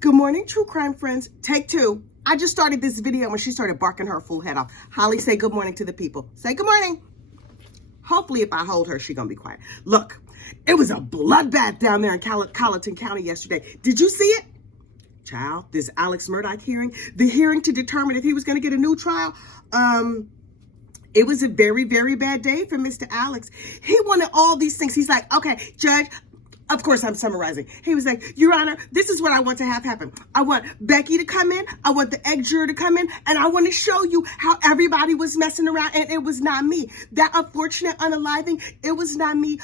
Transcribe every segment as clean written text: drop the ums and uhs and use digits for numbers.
Good morning, true crime friends. Take two. I just started this video when she started barking her full head off. Holly, say good morning to the people. Say good morning. Hopefully, if I hold her, she's going to be quiet. Look, it was a bloodbath down there in Colleton County yesterday. Did you see it? Child, this Alex Murdaugh hearing, the hearing to determine if he was going to get a new trial, it was a very, very bad day for Mr. Alex. He wanted all these things. He's like, okay, judge, of course I'm summarizing. He was like, Your Honor, this is what I want to have happen. I want Becky to come in. I want the egg juror to come in. And I want to show you how everybody was messing around. And it was not me. That unfortunate unaliving, it was not me.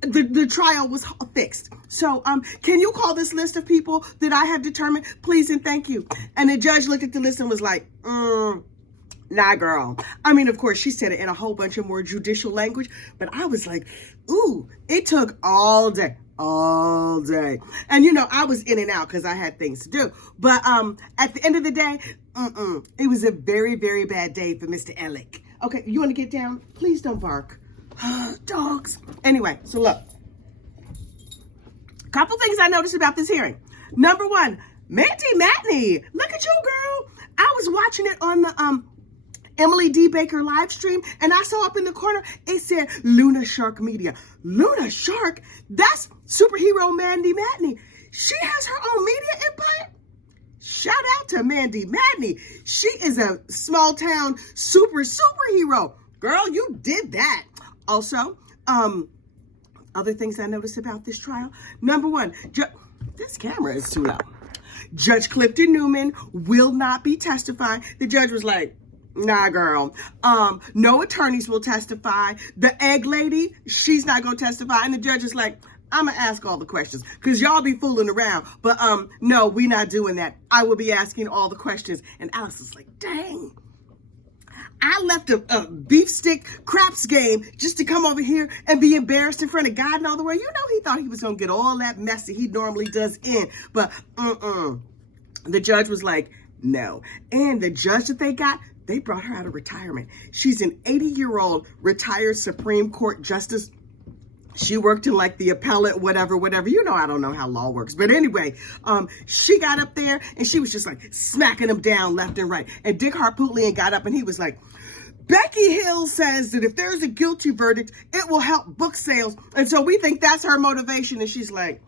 The trial was fixed. So can you call this list of people that I have determined? Please and thank you. And the judge looked at the list and was like, nah, girl. I mean, of course, she said it in a whole bunch of more judicial language, but I was like, ooh, it took all day. And, you know, I was in and out because I had things to do. But at the end of the day, it was a very, very bad day for Mr. Alec. Okay, you want to get down? Please don't bark. Dogs. Anyway, so look. Couple things I noticed about this hearing. Number one, Mandy Matney. Look at you, girl. I was watching it on the Emily D. Baker live stream, and I saw up in the corner, it said Luna Shark Media. Luna Shark? That's superhero Mandy Matney. She has her own media empire? Shout out to Mandy Matney. She is a small town superhero. Girl, you did that. Also, other things I noticed about this trial. Number one, this camera is too loud. Judge Clifton Newman will not be testifying. The judge was like, nah, girl. No attorneys will testify. The egg lady, she's not going to testify. And the judge is like, I'm going to ask all the questions because y'all be fooling around. But no, we're not doing that. I will be asking all the questions. And Alex is like, dang. I left a beef stick craps game just to come over here and be embarrassed in front of God and all the way. You know, he thought he was going to get all that mess that he normally does in. But the judge was like, no. And the judge that they got, they brought her out of retirement. She's an 80-year-old retired Supreme Court justice. She worked in like the appellate, whatever. You know, I don't know how law works. But anyway, she got up there and she was just like smacking them down left and right. And Dick Harpootlian got up and he was like, Becky Hill says that if there's a guilty verdict, it will help book sales. And so we think that's her motivation. And she's like,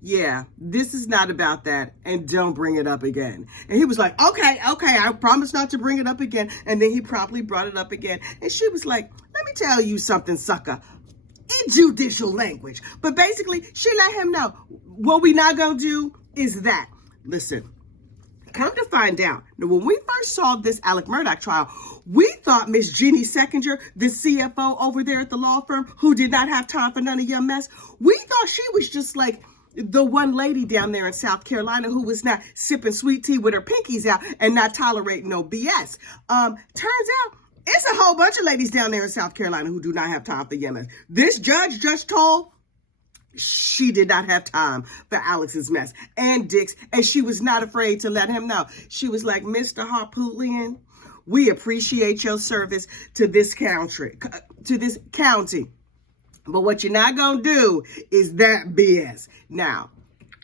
yeah, this is not about that, and don't bring it up again. And he was like, okay, I promise not to bring it up again. And then he promptly brought it up again. And she was like, let me tell you something, sucker, in judicial language. But basically, she let him know, what we not gonna do is that. Listen, come to find out, now when we first saw this Alec Murdaugh trial, we thought Miss Jeannie Seckinger, the CFO over there at the law firm, who did not have time for none of your mess, we thought she was just like the one lady down there in South Carolina who was not sipping sweet tea with her pinkies out and not tolerating no BS. Turns out it's a whole bunch of ladies down there in South Carolina who do not have time for your mess. This judge just told she did not have time for Alex's mess and Dick's, and she was not afraid to let him know. She was like, Mr. Harpootlian, we appreciate your service to this county. But what you're not going to do is that BS. Now,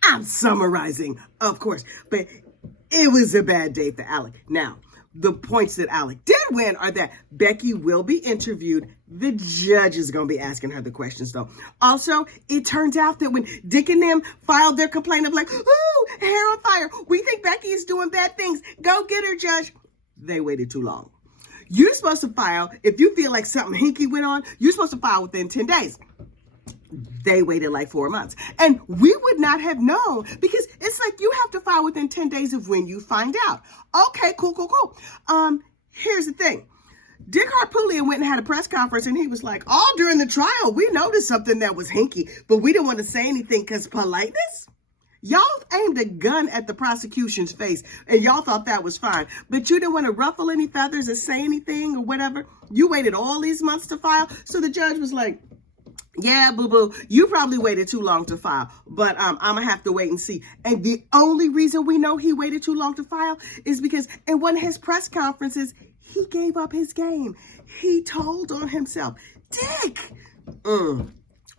I'm summarizing, of course, but it was a bad day for Alec. Now, the points that Alec did win are that Becky will be interviewed. The judge is going to be asking her the questions, though. Also, it turns out that when Dick and them filed their complaint of like, ooh, hair on fire, we think Becky is doing bad things. Go get her, judge. They waited too long. You're supposed to file, if you feel like something hinky went on, you're supposed to file within 10 days. They waited like 4 months. And we would not have known because it's like you have to file within 10 days of when you find out. Okay, cool. Here's the thing. Dick Harpootlian went and had a press conference and he was like, all during the trial, we noticed something that was hinky, but we didn't want to say anything because politeness? Y'all aimed a gun at the prosecution's face and y'all thought that was fine, but you didn't want to ruffle any feathers or say anything or whatever. You waited all these months to file. So the judge was like, yeah, boo-boo, you probably waited too long to file, but I'm going to have to wait and see. And the only reason we know he waited too long to file is because in one of his press conferences, he gave up his game. He told on himself, Dick,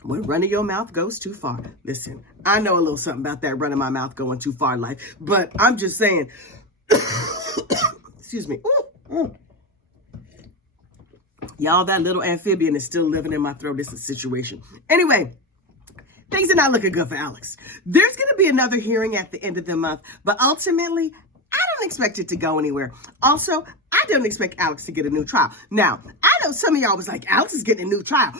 when running your mouth goes too far. Listen, I know a little something about that running my mouth going too far in life, but I'm just saying, excuse me. Y'all, that little amphibian is still living in my throat. It's a situation. Anyway, things are not looking good for Alex. There's going to be another hearing at the end of the month, but ultimately, I don't expect it to go anywhere. Also, I don't expect Alex to get a new trial. Now, I know some of y'all was like, Alex is getting a new trial.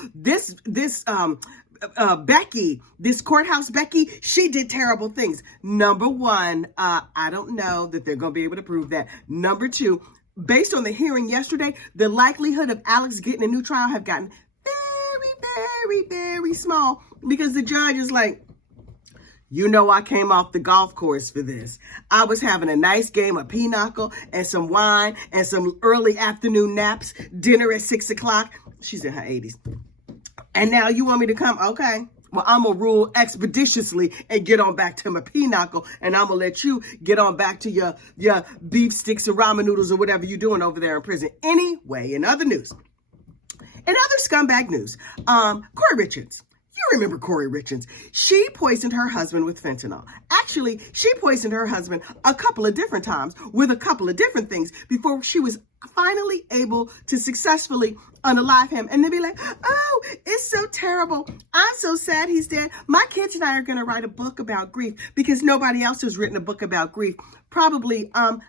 Becky, this courthouse Becky, she did terrible things. Number one, I don't know that they're going to be able to prove that. Number two, based on the hearing yesterday, the likelihood of Alex getting a new trial have gotten very, very, very small because the judge is like, you know, I came off the golf course for this. I was having a nice game of pinochle and some wine and some early afternoon naps, dinner at 6 o'clock. She's in her 80s. And now you want me to come? Okay. Well, I'm going to rule expeditiously and get on back to my pinochle. And I'm going to let you get on back to your beef sticks or ramen noodles or whatever you're doing over there in prison. Anyway, in other news, scumbag news, Kouri Richins. You remember Kouri Richins. She poisoned her husband with fentanyl. Actually, she poisoned her husband a couple of different times with a couple of different things before she was finally able to successfully unalive him and then be like, oh, it's so terrible. I'm so sad he's dead. My kids and I are going to write a book about grief because nobody else has written a book about grief. Probably, I wonder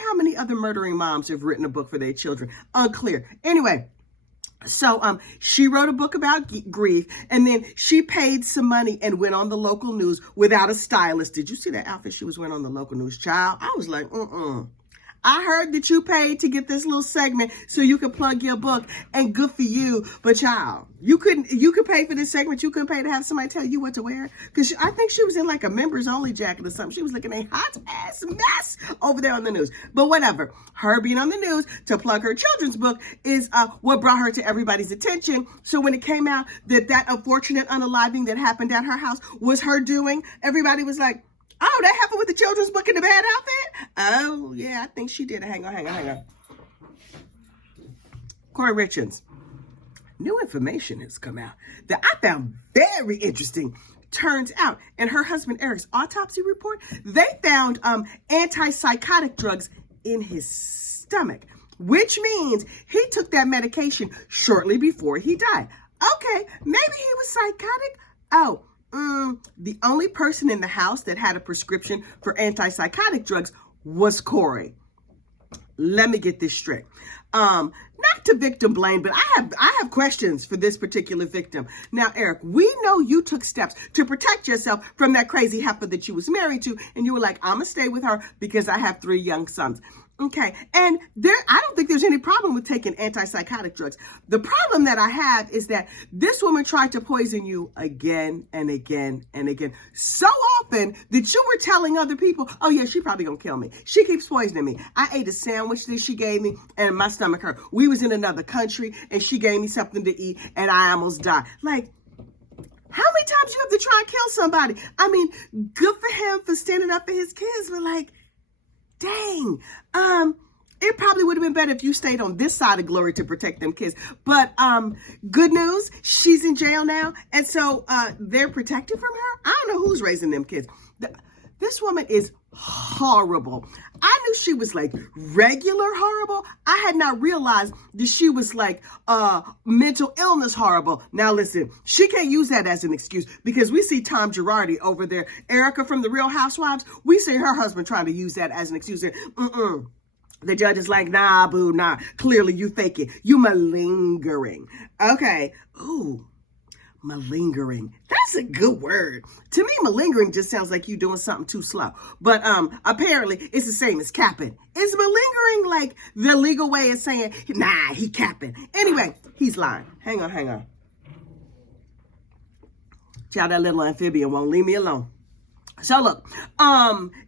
how many other murdering moms have written a book for their children. Unclear. Anyway. So she wrote a book about grief, and then she paid some money and went on the local news without a stylist. Did you see that outfit she was wearing on the local news, child? I was like, I heard that you paid to get this little segment so you could plug your book, and good for you. But child, you could pay for this segment. You couldn't pay to have somebody tell you what to wear. Because I think she was in like a members only jacket or something. She was looking a hot ass mess over there on the news. But whatever. Her being on the news to plug her children's book is what brought her to everybody's attention. So when it came out that unfortunate unaliving that happened at her house was her doing, everybody was like, oh, that happened with the children's book in the bad outfit? Oh, yeah, I think she did. Hang on. Kouri Richins. New information has come out that I found very interesting. Turns out, in her husband Eric's autopsy report, they found antipsychotic drugs in his stomach, which means he took that medication shortly before he died. Okay, maybe he was psychotic. Oh, the only person in the house that had a prescription for antipsychotic drugs was Kouri. Let me get this straight. Not to victim blame, but I have questions for this particular victim. Now, Eric, we know you took steps to protect yourself from that crazy heifer that you was married to, and you were like, I'm gonna stay with her because I have 3 young sons. Okay, and I don't think there's any problem with taking antipsychotic drugs. The problem that I have is that this woman tried to poison you again and again and again, so often that you were telling other people, oh yeah, she probably gonna kill me. She keeps poisoning me. I ate a sandwich that she gave me and my stomach hurt. We was in another country and she gave me something to eat and I almost died. Like, how many times you have to try and kill somebody? I mean, good for him for standing up for his kids, but like, dang, it probably would have been better if you stayed on this side of glory to protect them kids. But good news, she's in jail now. And so they're protected from her. I don't know who's raising them kids. This woman is horrible. I knew she was like regular horrible. I had not realized that she was like mental illness horrible. Now listen, she can't use that as an excuse because we see Tom Girardi over there, Erica from The Real Housewives. We see her husband trying to use that as an excuse. The judge is like, nah, boo, nah. Clearly you faking. You malingering. Okay. Ooh. Malingering. That's a good word. To me, malingering just sounds like you doing something too slow. But apparently, it's the same as capping. Is malingering like the legal way of saying, nah, he capping? Anyway, he's lying. Hang on. Child, that little amphibian won't leave me alone. So look,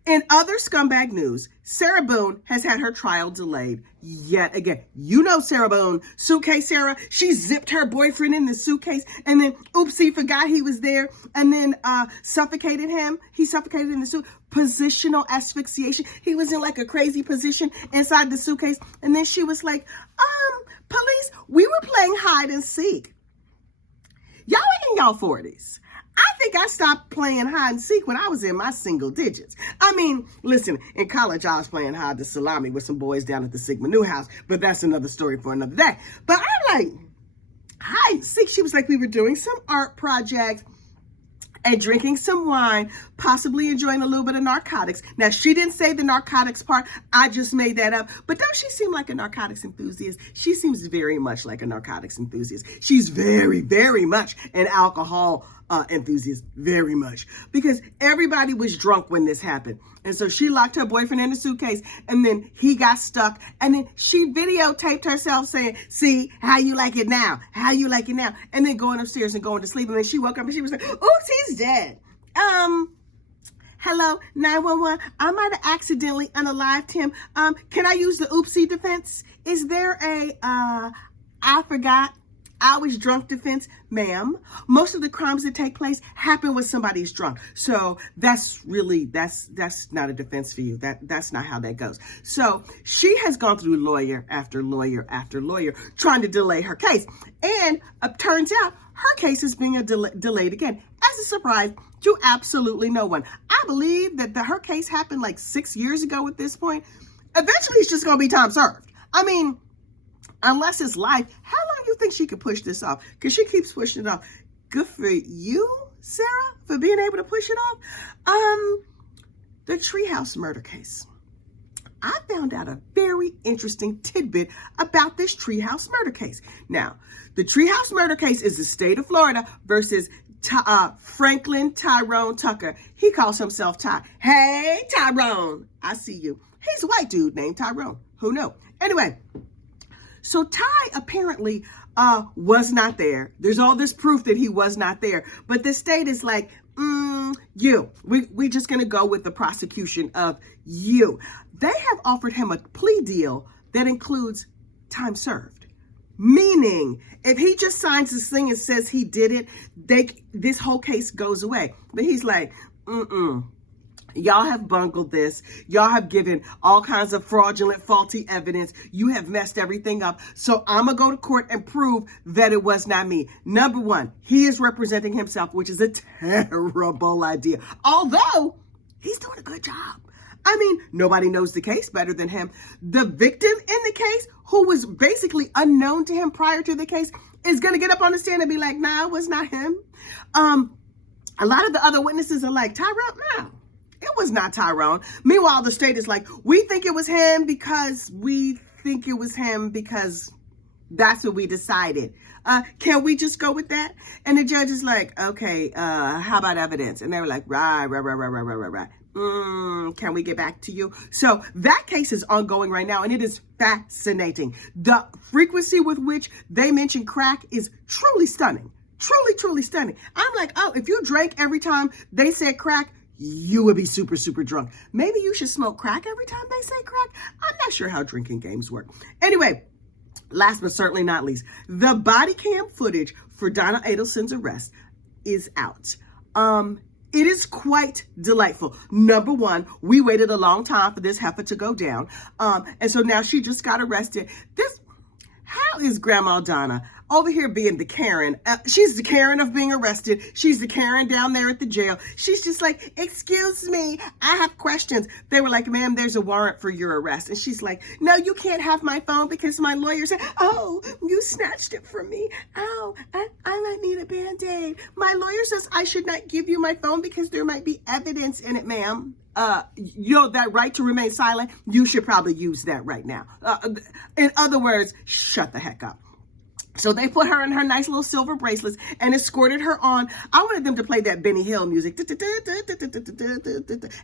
in other scumbag news, Sarah Boone has had her trial delayed yet again. You know Sarah Boone, Suitcase Sarah. She zipped her boyfriend in the suitcase and then, oopsie, forgot he was there and then suffocated him. He suffocated in the suit. Positional asphyxiation. He was in like a crazy position inside the suitcase. And then she was like, police, we were playing hide and seek. Y'all ain't in y'all 40s. I think I stopped playing hide and seek when I was in my single digits. I mean, listen, in college I was playing hide to salami with some boys down at the Sigma New House, but that's another story for another day. But I'm like, hide and seek. She was like, we were doing some art projects and drinking some wine, possibly enjoying a little bit of narcotics. Now, she didn't say the narcotics part. I just made that up. But don't she seem like a narcotics enthusiast? She seems very much like a narcotics enthusiast. She's very, very much an alcohol enthusiast, very much. Because everybody was drunk when this happened. And so she locked her boyfriend in a suitcase, and then he got stuck. And then she videotaped herself saying, see, how you like it now? How you like it now? And then going upstairs and going to sleep. And then she woke up and she was like, oops, he's dead. Hello, 911. I might have accidentally unalived him. Can I use the oopsie defense? Is there a, I forgot, I was drunk defense? Ma'am, most of the crimes that take place happen when somebody's drunk. So that's really, that's not a defense for you. That's not how that goes. So she has gone through lawyer after lawyer after lawyer trying to delay her case. And turns out her case is being delayed again as a surprise to absolutely no one. I believe that her case happened like 6 years ago at this point. Eventually it's just going to be time served. I mean, unless it's life, how long do you think she could push this off? Because she keeps pushing it off. Good for you, Sarah, for being able to push it off. The Treehouse murder case. I found out a very interesting tidbit about this Treehouse murder case. Now, the Treehouse murder case is the state of Florida versus Franklin Tyrone Tucker. He calls himself Ty. Hey, Tyrone, I see you. He's a white dude named Tyrone. Who knew? Anyway, so Ty apparently was not there. There's all this proof that he was not there. But the state is like, we're just going to go with the prosecution of you. They have offered him a plea deal that includes time served. Meaning, if he just signs this thing and says he did it, this whole case goes away. But he's like, y'all have bungled this. Y'all have given all kinds of fraudulent, faulty evidence. You have messed everything up. So I'm going to go to court and prove that it was not me. Number one, he is representing himself, which is a terrible idea. Although, he's doing a good job. I mean, nobody knows the case better than him. The victim in the case, who was basically unknown to him prior to the case, is going to get up on the stand and be like, nah, it was not him. A lot of the other witnesses are like, Tyrone, no. It was not Tyrone. Meanwhile, the state is like, we think it was him because that's what we decided. Can we just go with that? And the judge is like, okay, how about evidence? And they were like, right. Can we get back to you? So that case is ongoing right now, and it is fascinating. The frequency with which they mention crack is truly stunning. Truly, truly stunning. I'm like, oh, if you drank every time they said crack, you would be super, super drunk. Maybe you should smoke crack every time they say crack. I'm not sure how drinking games work. Anyway, last but certainly not least, the body cam footage for Donna Adelson's arrest is out. It is quite delightful. Number one, we waited a long time for this heifer to go down. And so now she just got arrested. How is Grandma Donna over here being the Karen? She's the Karen of being arrested. She's the Karen down there at the jail. She's just like, excuse me, I have questions. They were like, ma'am, there's a warrant for your arrest. And she's like, no, you can't have my phone because my lawyer said, oh, you snatched it from me. Oh, I might need a Band-Aid. My lawyer says I should not give you my phone because there might be evidence in it, ma'am. That right to remain silent, you should probably use that right now. In other words, shut the heck up. So they put her in her nice little silver bracelets and escorted her on. I wanted them to play that Benny Hill music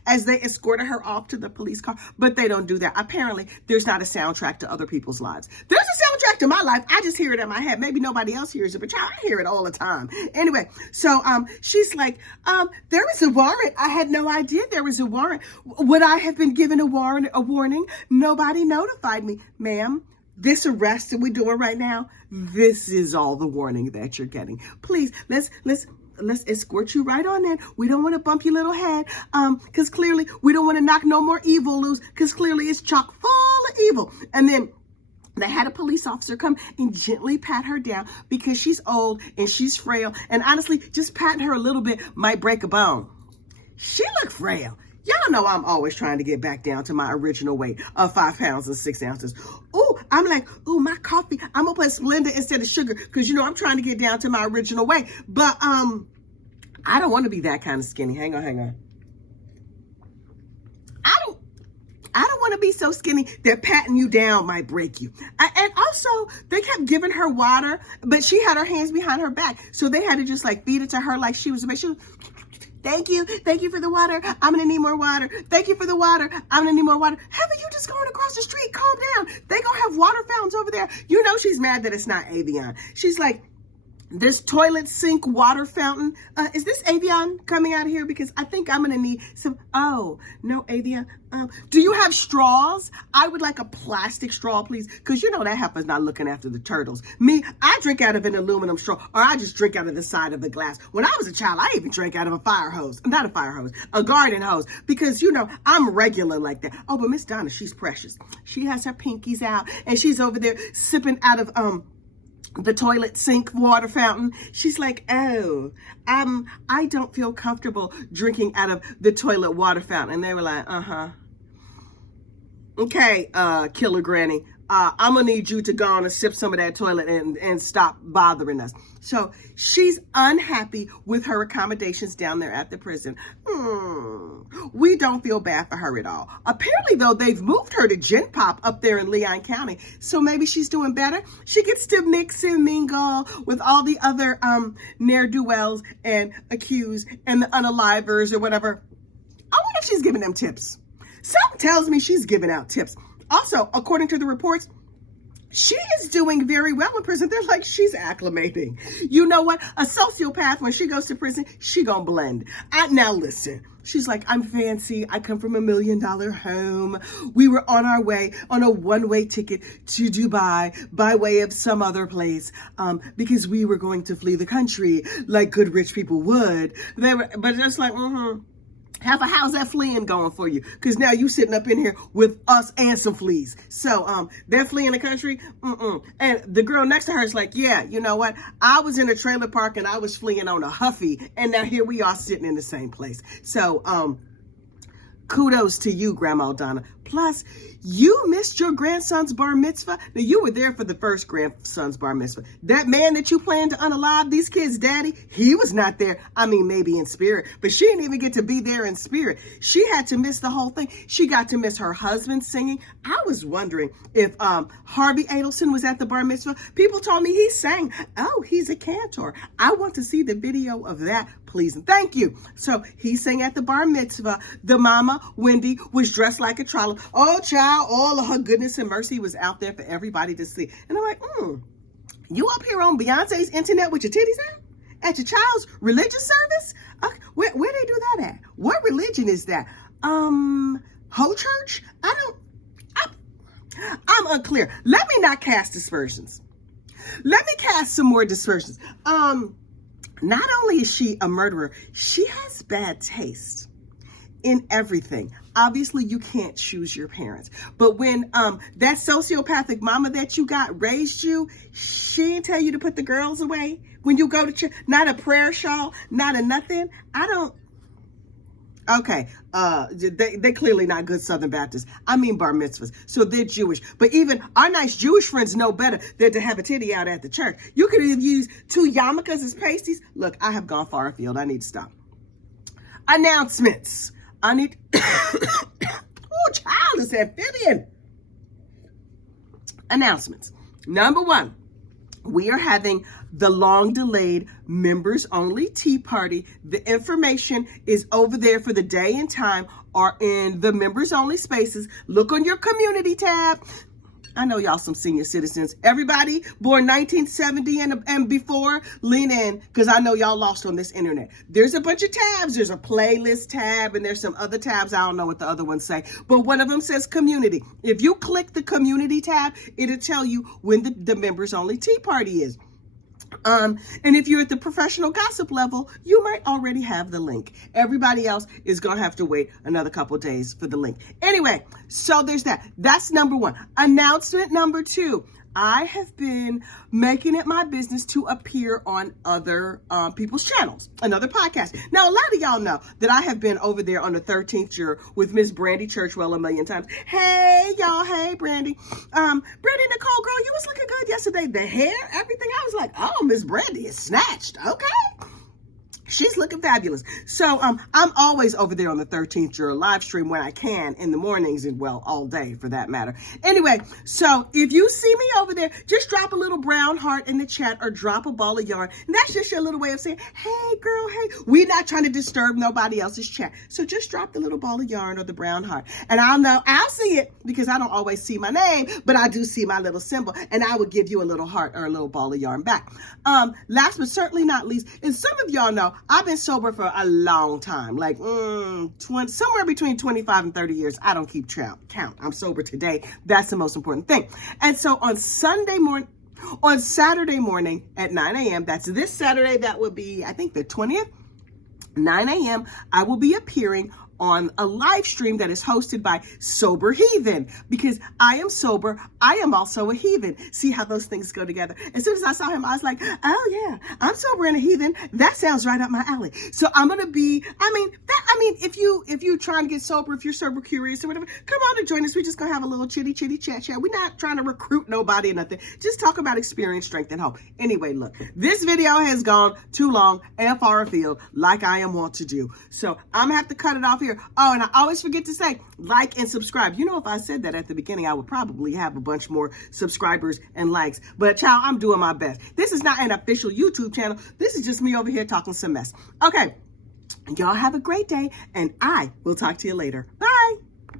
as they escorted her off to the police car, but they don't do that. Apparently, there's not a soundtrack to other people's lives. There's a soundtrack to my life. I just hear it in my head. Maybe nobody else hears it, but I hear it all the time. Anyway, so she's like, there was a warrant. I had no idea there was a warrant. Would I have been given a warning? Nobody notified me, ma'am. This arrest that we're doing right now, this is all the warning that you're getting. Please, let's escort you right on in. We don't want to bump your little head, because clearly we don't want to knock no more evil loose, because clearly it's chock full of evil. And then They had a police officer come and gently pat her down because she's old and she's frail. And honestly, just patting her a little bit might break a bone. She looked frail. Y'all know I'm always trying to get back down to my original weight of 5 pounds and 6 ounces. Ooh, I'm like, ooh, my coffee, I'm gonna put Splenda instead of sugar because, you know, I'm trying to get down to my original weight. But I don't want to be that kind of skinny. Hang on. I don't want to be so skinny that patting you down might break you. And also, they kept giving her water, but she had her hands behind her back. So they had to just like feed it to her like she was, thank you for the water. I'm going to need more water. Thank you for the water. I'm going to need more water. Heaven, you just going across the street. Calm down. They going to have water fountains over there. You know she's mad that it's not Avion. She's like, this toilet sink water fountain. Is this Avion coming out of here? Because I think I'm going to need some. Oh, no, Avion. Do you have straws? I would like a plastic straw, please. Because you know that heifer's not looking after the turtles. Me, I drink out of an aluminum straw, or I just drink out of the side of the glass. When I was a child, I even drank out of a fire hose. Not a fire hose, a garden hose. Because, you know, I'm regular like that. Oh, but Miss Donna, she's precious. She has her pinkies out, and she's over there sipping out of, the toilet sink water fountain. She's like, oh, I don't feel comfortable drinking out of the toilet water fountain. And they were like, okay, killer granny, I'm gonna need you to go on and sip some of that toilet and stop bothering us. So she's unhappy with her accommodations down there at the prison. We don't feel bad for her at all. Apparently, though, they've moved her to Gen Pop up there in Leon County. So maybe she's doing better. She gets to mix and mingle with all the other ne'er-do-wells and accused and the unalivers or whatever. I wonder if she's giving them tips. Something tells me she's giving out tips. Also, according to the reports, she is doing very well in prison. They're like, she's acclimating. You know what? A sociopath, when she goes to prison, she gonna blend. Now listen, she's like, I'm fancy. I come from $1 million home. We were on our way on a one-way ticket to Dubai by way of some other place because we were going to flee the country like good rich people would. They were, but just like, how's that fleeing going for you? Because now you sitting up in here with us and some fleas. So they're fleeing the country. And the girl next to her is like, yeah, you know what? I was in a trailer park and I was fleeing on a Huffy. And now here we are sitting in the same place. So kudos to you, Grandma Donna. Plus, you missed your grandson's bar mitzvah. Now, you were there for the first grandson's bar mitzvah. That man that you planned to unalive these kids' daddy, he was not there. I mean, maybe in spirit, but she didn't even get to be there in spirit. She had to miss the whole thing. She got to miss her husband singing. I was wondering if Harvey Adelson was at the bar mitzvah. People told me he sang. Oh, he's a cantor. I want to see the video of that, please. And thank you. So he sang at the bar mitzvah. The mama, Wendy, was dressed like a trollop. Oh, child, all of her goodness and mercy was out there for everybody to see. And I'm like, you up here on Beyonce's internet with your titties out? At your child's religious service? Okay, where they do that at? What religion is that? Whole church? I'm unclear. Let me not cast dispersions. Let me cast some more dispersions. Not only is she a murderer, she has bad taste in everything. Obviously, you can't choose your parents. But when that sociopathic mama that you got raised you, she didn't tell you to put the girls away. When you go to church, not a prayer shawl, not a nothing. Okay, they clearly not good Southern Baptists. I mean bar mitzvahs, so they're Jewish. But even our nice Jewish friends know better than to have a titty out at the church. You could have used 2 yarmulkes as pasties. Look, I have gone far afield. I need to stop. Announcements. Oh, child is amphibian. Announcements. Number 1, we are having the long-delayed members-only tea party. The information is over there for the day and time or in the members-only spaces. Look on your community tab. I know y'all some senior citizens. Everybody born 1970 and before, lean in, because I know y'all lost on this internet. There's a bunch of tabs. There's a playlist tab, and there's some other tabs. I don't know what the other ones say, but one of them says community. If you click the community tab, it'll tell you when the members only tea party is. And if you're at the professional gossip level, you might already have the link. Everybody else is going to have to wait another couple days for the link. Anyway, so there's that. That's number one. Announcement number two. I have been making it my business to appear on other people's channels, another podcast. Now, a lot of y'all know that I have been over there on the 13th Juror with Miss Brandy Churchwell a million times. Hey, y'all. Hey, Brandy. Brandy Nicole, girl, you was looking good yesterday. The hair, everything. I was like, oh, Miss Brandy is snatched. Okay. She's looking fabulous. So I'm always over there on the 13th Juror live stream when I can in the mornings and, well, all day for that matter. Anyway, so if you see me over there, just drop a little brown heart in the chat or drop a ball of yarn. And that's just your little way of saying, hey, girl, hey. We're not trying to disturb nobody else's chat. So just drop the little ball of yarn or the brown heart. And I'll see it because I don't always see my name, but I do see my little symbol. And I will give you a little heart or a little ball of yarn back. Last but certainly not least, and some of y'all know, I've been sober for a long time, like somewhere between 25 and 30 years. I don't keep count. I'm sober today. That's the most important thing. And so on Saturday morning at 9 a.m., that's this Saturday, that would be, I think, the 20th, 9 a.m., I will be appearing on a live stream that is hosted by Sober Heathen, because I am sober, I am also a heathen. See how those things go together. As soon as I saw him, I was like, oh yeah, I'm sober and a heathen. That sounds right up my alley. So I'm gonna be, if you trying to get sober, if you're sober curious or whatever, come on and join us. We're just gonna have a little chitty chat. We're not trying to recruit nobody or nothing. Just talk about experience, strength, and hope. Anyway, look, this video has gone too long and far afield, like I am wont to do. So I'm gonna have to cut it off here. Oh, and I always forget to say, like and subscribe. You know, if I said that at the beginning, I would probably have a bunch more subscribers and likes. But child, I'm doing my best. This is not an official YouTube channel. This is just me over here talking some mess. Okay, y'all have a great day, and I will talk to you later. Bye.